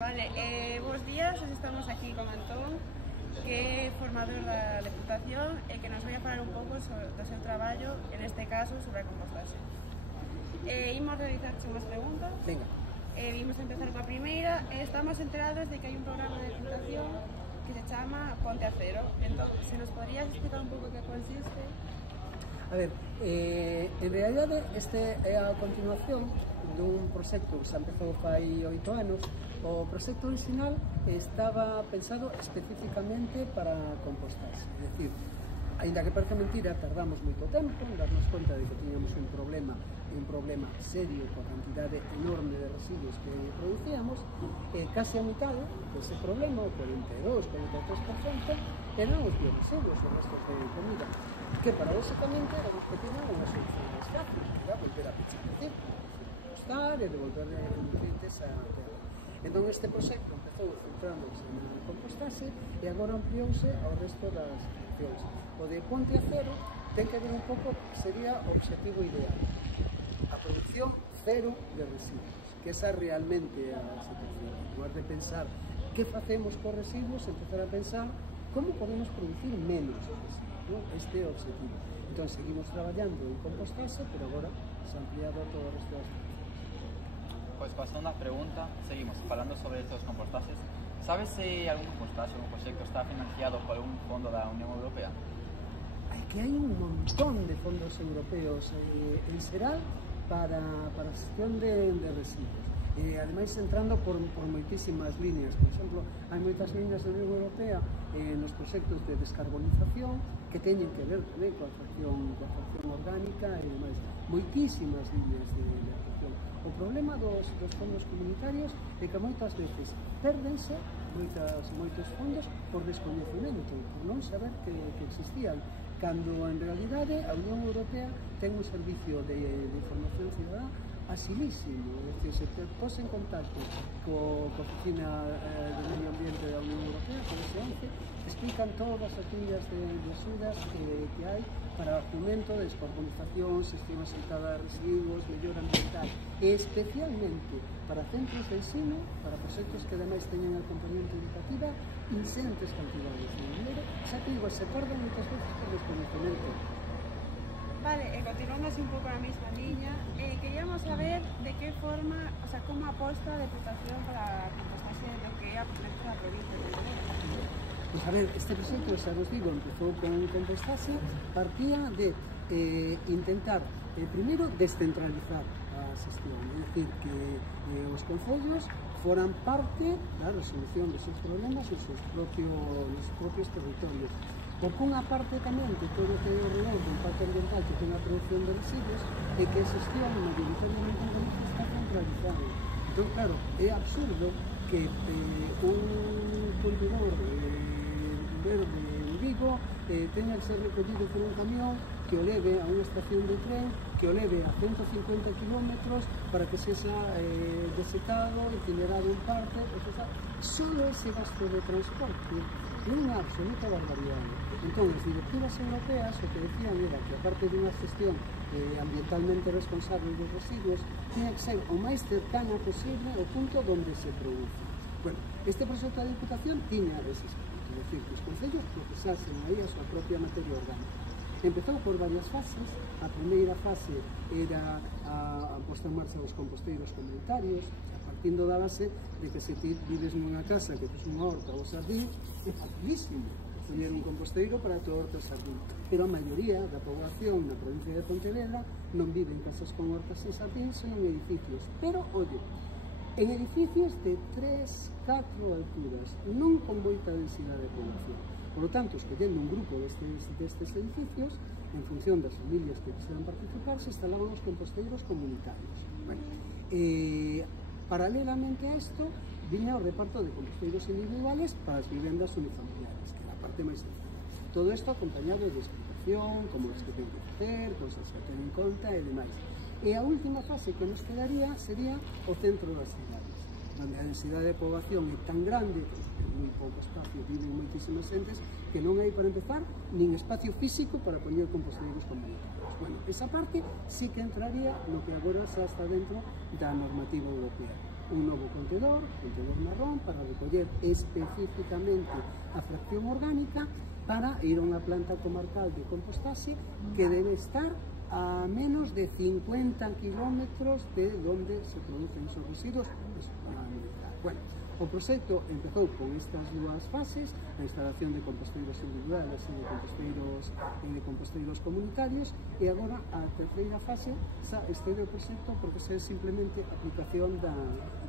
Vale, bos días, hoxe estamos aquí con Antón, que é formador da Deputación e que nos vai a falar un pouco do seu traballo, en este caso, sobre a compostaxe. Imos realizarche unhas preguntas. Venga. Vimos empezar coa primeira e estamos enterados de que hai un programa de Deputación que se chama Ponte a Cero. Entón, se nos podrías explicar un pouco que consiste? A ver, en realidade este é a continuación dun proxecto que se empezou fai 8 anos. O proxecto original estaba pensado especificamente para compostarse, é dicir, ainda que parece mentira, tardamos moito tempo en darnos conta de que tiñamos un problema serio coa cantidade enorme de residuos que producíamos, e case a mitad dese problema, o 42-43%, eran os bioresiduos, os restos de comida, que paradóxicamente éramos que tiñan unha solución máis fácil, que era volver a pechar o círculo, compostar e devolver nutrientes á terra. Entón este proxecto empezou centrándose na compostaxe e agora ampliouse ao resto das accións. O de Ponte a Cero ten que ver un pouco que sería o objetivo ideal. A producción cero de residuos, que esa realmente a situación. En lugar de pensar que facemos cos residuos, empezar a pensar como podemos producir menos residuos, ¿no? Este é o objetivo. Entón seguimos traballando en compostaxe, pero agora se ha ampliado a todo o resto das accións. Pues pasando a pregunta, seguimos falando sobre estos compostajes. ¿Sabes si algún compostaje o un proyecto está financiado por algún fondo de la Unión Europea? Que hai un montón de fondos europeos en xeral para a xestión de residuos. Ademais, entrando por moitísimas líneas. Por exemplo, hai moitas líneas da Unión Europea nos proxectos de descarbonización que teñen que ver tamén coa fracción orgánica e demais. Moitísimas líneas de actuación. O problema dos fondos comunitarios é que moitas veces pérdense moitos fondos por descoñecemento, por non saber que existían, cando en realidade a Unión Europea ten un servicio de información cidadá asilísimo, é dicir, se te pos en contacto coa Oficina de Medio Ambiente da Unión Europea, con ese 11, explican todas as líneas de axudas que hai para fomento de descarbonización, xestión asentada de residuos, mellora ambiental, e especialmente para centros de ensino, para proxectos que ademais teñen a componente educativa, insentes cantidades de dinero, xa te digo, se perden moitas veces por desconocimiento. Vale, continuamos un pouco na mesma liña. Queríamos saber de que forma, o sea, como aposta a Deputación para a compostaxe do que é a provincia de Pontevedra. Pues a ver, este proxecto, xa vos digo, empezou con compostaxe, partía de intentar, primeiro, descentralizar a xestión, é dicir, que os concellos foran parte da resolución dos seus problemas nos seus propios territorios. Por unha parte tamén de todo o que é o reloj do impacto ambiental que ten a producción de residuos e que a xestión mayoritariamente en Galicia está centralizada. Entón, claro, é absurdo que un cultivador verde en Vigo teña que ser recollido por un camión que o leve a unha estación de tren, que o leve a 150 km para que sexa desetado, incinerado en parte, etc. Solo ese gasto de transporte é unha absoluta barbaridade. Entón, as directivas europeas o que decían era que, aparte de unha gestión ambientalmente responsable dos residuos, tiña que ser o máis cercana posible ao punto onde se produce. Bueno, este proxecto da Diputación tiña ese aspecto, é dicir, que os concellos procesasen aí a súa propia materia orgánica. Empezou por varias fases. A primeira fase era a posta en marcha dos composteiros comunitarios, partindo da base de que se ti vives nunha casa que tes unha horta ou xardín, é facilísimo poñer un composteiro para todo o horta e xardín. Pero a maioría da población na provincia de Pontevedra non vive en casas con hortas e xardín, senón en edificios. Pero, oye, en edificios de 3-4 alturas, non con moita densidade de población. Por lo tanto, escollendo un grupo destes edificios, en función das familias que quisieran participar, se instalaban os composteiros comunitarios. Bueno, paralelamente a isto, viña o reparto de composteiros individuales para as vivendas unifamiliares, que é a parte máis sencilla. Todo isto acompañado de explicación, como as que ten que facer, cosas que ten en conta e demais. E a última fase que nos quedaría sería o centro das cidades, onde a densidade de población é tan grande que en moi pouco espacio viven moitísimas xentes que non hai, para empezar, nin espacio físico para poñer composteiros comunitarios. Bueno, esa parte sí que entraría no que agora xa está dentro da normativa europea. un novo contedor marrón, para recoller especificamente a fracción orgánica para ir a unha planta comarcal de compostaxe que debe estar a menos de 50 kilómetros de donde se producen esos residuos. Bueno, o proxecto empezou con estas dúas fases, a instalación de composteiros individuales e de composteiros comunitarios, e agora a terceira fase xa excede o proxecto porque é simplemente aplicación da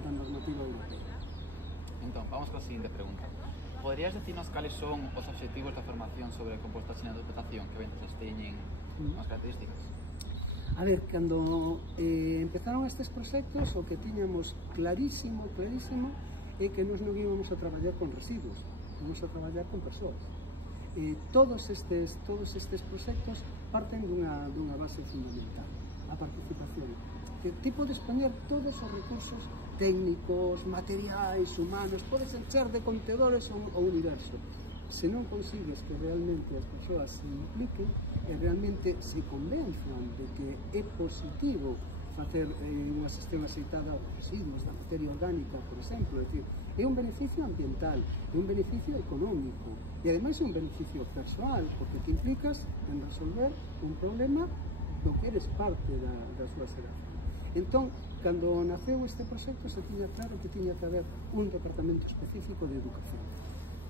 normativa europea. Entón, vamos con a seguinte pregunta. Poderías decirnos cales son os objetivos da formación sobre compostaxe na educación que vences teñen as características? A ver, cando empezaron estes proxectos, o que tiñamos clarísimo é que nos non íbamos a traballar con residuos, íbamos a traballar con persoas. Todos estes proxectos parten dunha base fundamental, a participación. Que ti podes poñer todos os recursos técnicos, materiais, humanos, podes encher de contedores o universo. Se non consigues que realmente as persoas se impliquen e realmente se convenzan de que é positivo facer unha xestión aceitada dos residuos da materia orgánica, por exemplo, é dicir, é un beneficio ambiental, é un beneficio económico e ademais é un beneficio persoal, porque te implicas en resolver un problema do que eres parte da súa xeración. Entón, cando naceu este proxecto, se tiña claro que tiña que haber un departamento específico de educación.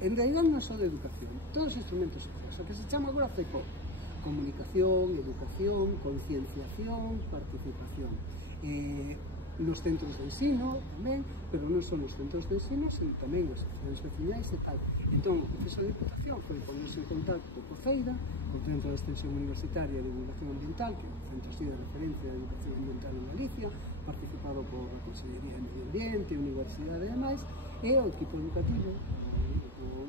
En realidad non só de educación, todos os instrumentos sociais, o que se chama agora CECO, comunicación, educación, concienciación, participación. Nos centros de ensino tamén, pero non son os centros de ensino, sino tamén as asociacións vecinais e tal. Entón, o proceso de Diputación foi ponerse en contacto co CEIDA, o Centro de Extensión Universitaria de Divulgación Ambiental, que é o centro de referencia de educación ambiental en Galicia, participado por a Consellería de Medio Ambiente, Universidade e demais, e o equipo educativo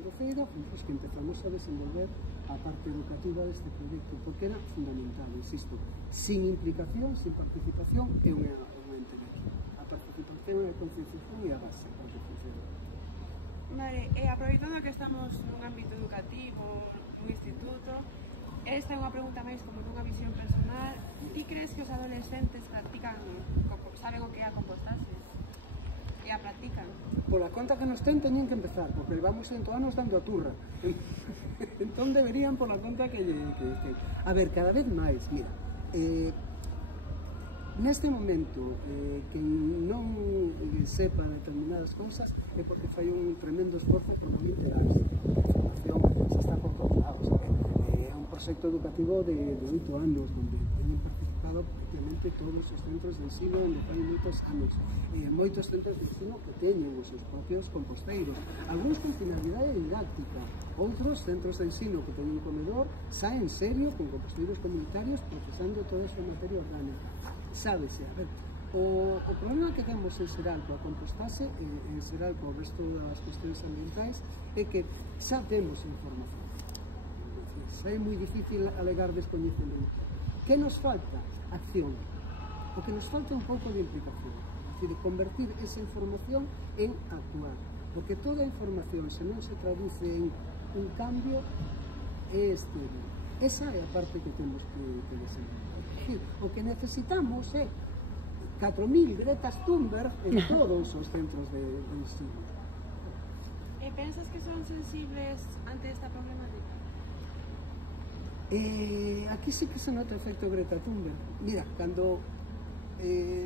do CEIDA, pues, que empezamos a desenvolver a parte educativa deste proxecto, porque era fundamental, insisto, sin implicación, sin participación, é unha entidade. A participación e a concienciación é a base para que funcione. Vale, aproveitando que estamos nun ámbito educativo, nun instituto, esta é unha pregunta máis como dunha visión personal. Ti crees que os adolescentes saben o que é a compostaxe? E a practican? Pola conta que nos teñen que empezar, porque vamos anos dando a turra. Entón deberían, pola conta que a ver, cada vez máis, mira, neste momento que non sepa determinadas cousas é porque fai un tremendo esforzo por non enterarse. A información se está por todos lados. É un proxecto educativo de 8 anos onde teñen participado prácticamente todos os centros de ensino onde fai moitos anos. Moitos centros de ensino que teñen os seus propios composteiros, algúns con finalidade didáctica, outros centros de ensino que teñen un comedor xa en serio con composteiros comunitarios procesando toda a súa materia orgánica. Sábese, a ver, o problema que temos en xeral coa compostaxe e en xeral co resto das cuestións ambientais é que xa temos información. Xa é moi difícil alegar descoñecemento. Que nos falta? Acción. O que nos falta é un pouco de implicación, é dicir, de convertir esa información en actuar, porque toda a información, se non se traduce en un cambio, é estéril. Esa é a parte que temos que desenvolver. É dicir, o que necesitamos é 4.000 Gretas Thunberg en todos os centros de ensino. E pensas que son sensibles ante esta problemática? Aquí sí que se nota o efecto Greta Thunberg. Mira, cando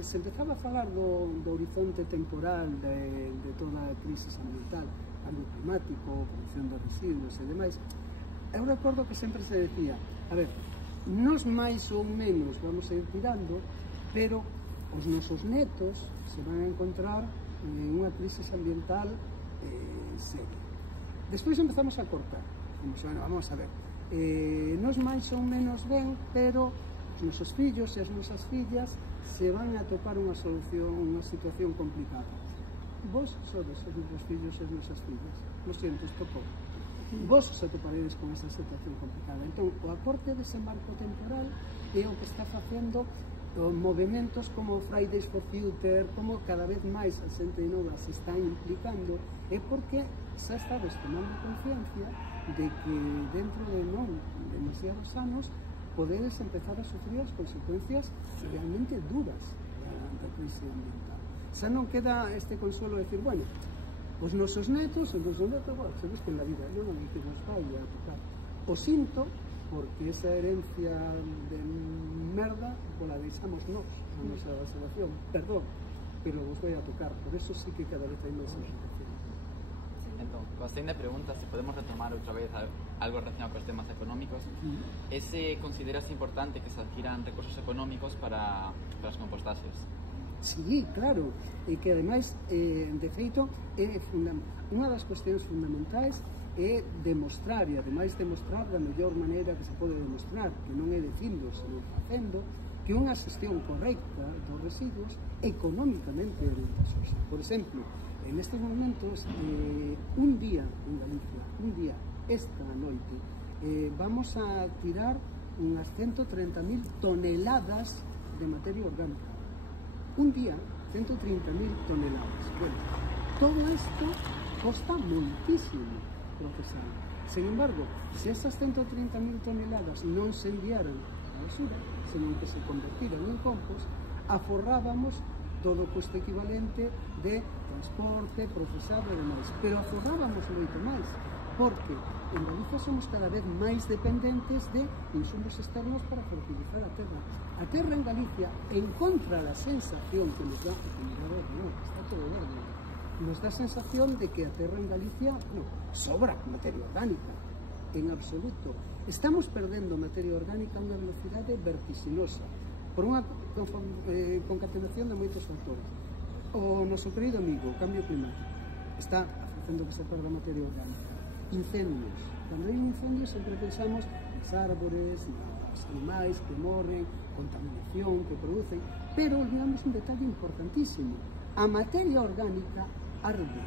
se empezaba a falar do horizonte temporal de toda a crisis ambiental, cambio climático, producción de residuos e demais, eu recordo que sempre se decía, a ver, nos máis ou menos vamos a ir tirando, pero os nosos netos se van a encontrar en unha crisis ambiental seria. Despois empezamos a cortar, bueno, vamos a ver, nos máis ou menos ben, pero os nosos fillos e as nosas fillas se van a topar unha solución, unha situación complicada. Vos sodes os nosos fillos e as nosas fillas, lo siento, tocou. Vos se toparedes con esa situación complicada. Entón, o aporte dese marco temporal é o que está facendo movimentos como Fridays for Future, como cada vez máis a xente nova se está implicando, é porque xa estades tomando conciencia de que dentro de non demasiados anos podedes empezar a sufrir as consecuencias realmente duras da crisis ambiental. xa non queda este consuelo de decir, bueno, os nosos netos, bueno, se busquen la vida, non que nos vai a tocar. O sinto, porque esa herencia de merda pola deixamos nós, a nosa salvación, perdón, pero vos vai a tocar, por eso sí que cada vez hai máis agitación. Entón, coa segunda pregunta, se podemos retomar outra vez algo relacionado cos temas económicos, ese consideras importante que se adquiran recursos económicos para as compostaxes? Sí, claro, e que ademais, de feito, unha das cuestións fundamentais é demostrar, e ademais demostrar da mellor maneira que se pode demostrar, que non é dicindo, senón facendo, que unha xestión correcta dos residuos económicamente é ventajosa. Por exemplo, en estes momentos, un día en Galicia, esta noite, vamos a tirar unhas 130.000 toneladas de materia orgánica. Un día, 130.000 toneladas. Bueno, todo isto costa moitísimo procesar. Sin embargo, se esas 130.000 toneladas non se enviaran a basura, senón que se convertiran en compost, aforrábamos todo o custo equivalente de transporte, procesado e demais. Pero aforrábamos moito máis, porque en Galicia somos cada vez máis dependentes de insumos externos para fertilizar a terra. A terra en Galicia, en contra da sensación que nos dá, está todo verde, nos dá a sensación de que a terra en Galicia sobra materia orgánica, en absoluto. Estamos perdendo materia orgánica a unha velocidade vertiginosa por unha concatenación de moitos factores. O noso querido amigo, o cambio climático, está facendo que se perda materia orgánica. Incendios. Cando hai un incendio sempre pensamos nas árbores, nos animais que morren, contaminación que producen, pero olvidamos un detalle importantísimo. A materia orgánica arde.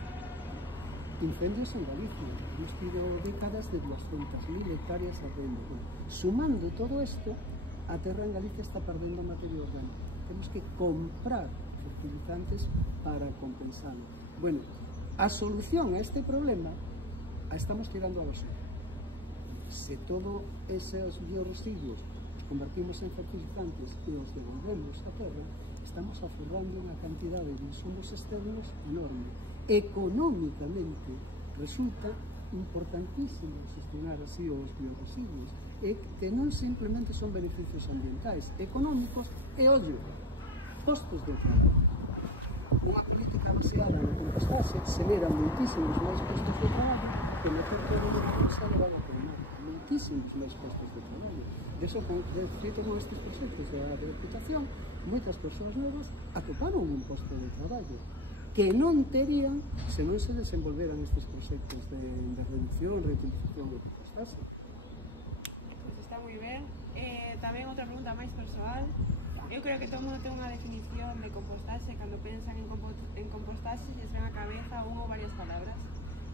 Incendios en Galicia. Hemos tido décadas de 200.000 hectáreas ardendo. Sumando todo isto, a terra en Galicia está perdendo materia orgánica. Temos que comprar fertilizantes para compensarlo. Bueno, a solución a este problema a estamos tirando a basura. Se todos esos bioresiduos os convertimos en fertilizantes e os devolvemos á terra, estamos aforrando unha cantidade de insumos externos enorme. Económicamente resulta importantísimo gestionar así os bioresiduos, e que non simplemente son beneficios ambientais, económicos e, ollo, postos de traballo. Unha política baseada na compostaxe xenera moitísimos máis postos de traballo que meter todo o que se ha levado a tomar. Moitísimos máis postos de traballo. De eso, de feito, con estes proxectos de reputación, moitas persoas novas atoparon un posto de traballo que non terían se non se desenvolveran estes proxectos de reducción, reutilización e compostaxe. Pues está moi ben. Tamén outra pregunta máis persoal. Eu creo que todo mundo ten unha definición de compostaxe. Cando pensan en compostaxe, lles ven á cabeza unha ou varias palabras.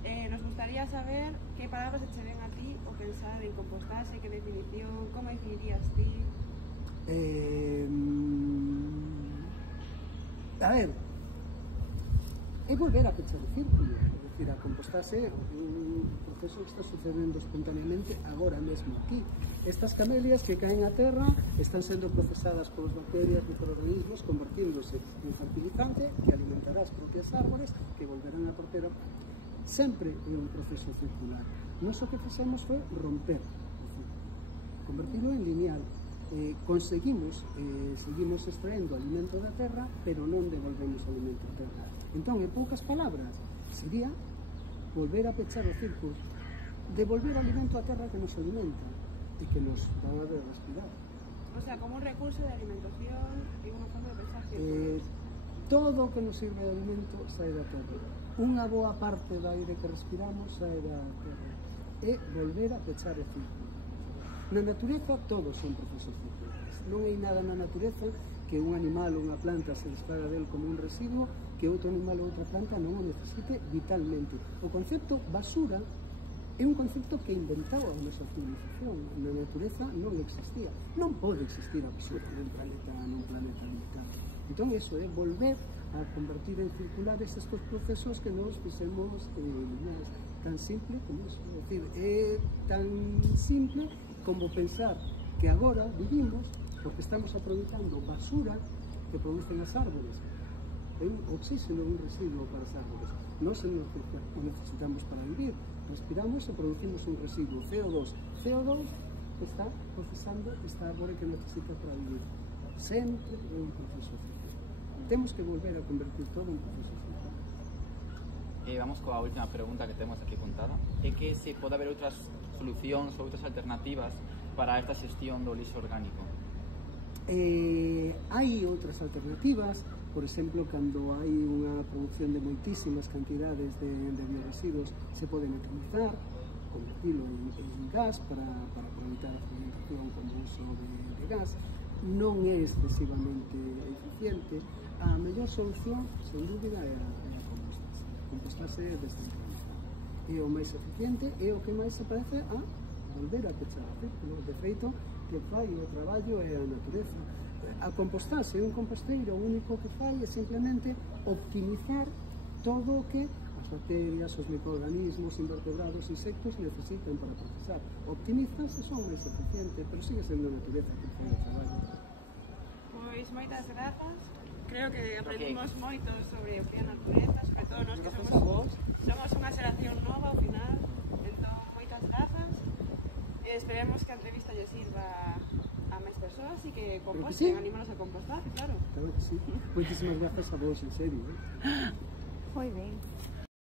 Nos gustaría saber que palabras se ven a ti o pensar en compostaxe, que definición, como definirías ti? A ver, é volver a pechar o círculo. É dicir, a compostaxe é un proceso que está sucedendo espontaneamente agora mesmo aquí. Estas camelias que caen á terra están sendo procesadas polas bacterias, microorganismos, convertíndose en fertilizante que alimentará as propias árbores que volverán a portero. Sempre é un proceso circular. Nós o que facemos foi romper, convertirlo en lineal. Seguimos extraendo alimento da terra, pero non devolvemos alimento á terra. Entón, en poucas palabras, sería volver a pechar o círculo, devolver alimento á terra que nos alimenta e que nos dá de respirar. O sea, como un recurso de alimentación e unha forma de pensar círculo. Todo o que nos sirve de alimento sae da terra. Unha boa parte do aire que respiramos sae da terra. É volver a pechar o círculo. Na natureza todos son procesos circulares. Non hai nada na natureza que un animal ou unha planta se desfaga del como un residuo que outro animal ou outra planta non o necesite vitalmente. O concepto basura é un concepto que inventaba a nosa civilización. Na natureza non existía. Non pode existir a basura nun planeta vital. Entón, iso é volver a convertir en circulares estes procesos que nos fixemos lineares. Tan simple como iso. É dicir, é tan simple como pensar que agora vivimos porque estamos aproveitando basura que producen as árboles é un oxígeno, un residuo para as árbores. Nós o necesitamos para vivir, respiramos e producimos un residuo, CO2. CO2 está procesando esta árbore que necesita para vivir. Sempre é un proceso cíclico. Temos que volver a convertir todo en proceso cíclico. Vamos coa última pregunta que temos aquí apuntada. É que se pode haber outras solucións ou outras alternativas para esta xestión do lixo orgánico? Hai outras alternativas, por exemplo, cando hai unha produción de moitísimas cantidades de bioresiduos, se pode mecanizar, convertilo en gas para aproveitar a fermentación como uso de gas. Non é excesivamente eficiente. A mellor solución, sen dúbida, é a compostaxe. Compostaxe é descentralizar. É o máis eficiente, é o que máis se parece a volver a pechar o círculo. De feito, que fai o traballo é a natureza. A compostaxe, un composteiro, o único que fai é simplemente optimizar todo o que as bacterias, os microorganismos, invertebrados, insectos necesitan para procesar. Optimizas e son máis eficientes, pero sigue sendo a natureza que fai o traballo. Pois moitas grazas. Creo que aprendimos moito sobre o que é a natureza, sobre todo nós que somos unha xeración nova ao final. Entón, moitas grazas. Esperemos que a entrevista lle sirva a máis persoas e que composten, anímanos a compostar, claro. Claro que sí. Moitísimas grazas a vos, en serio. Foi ben.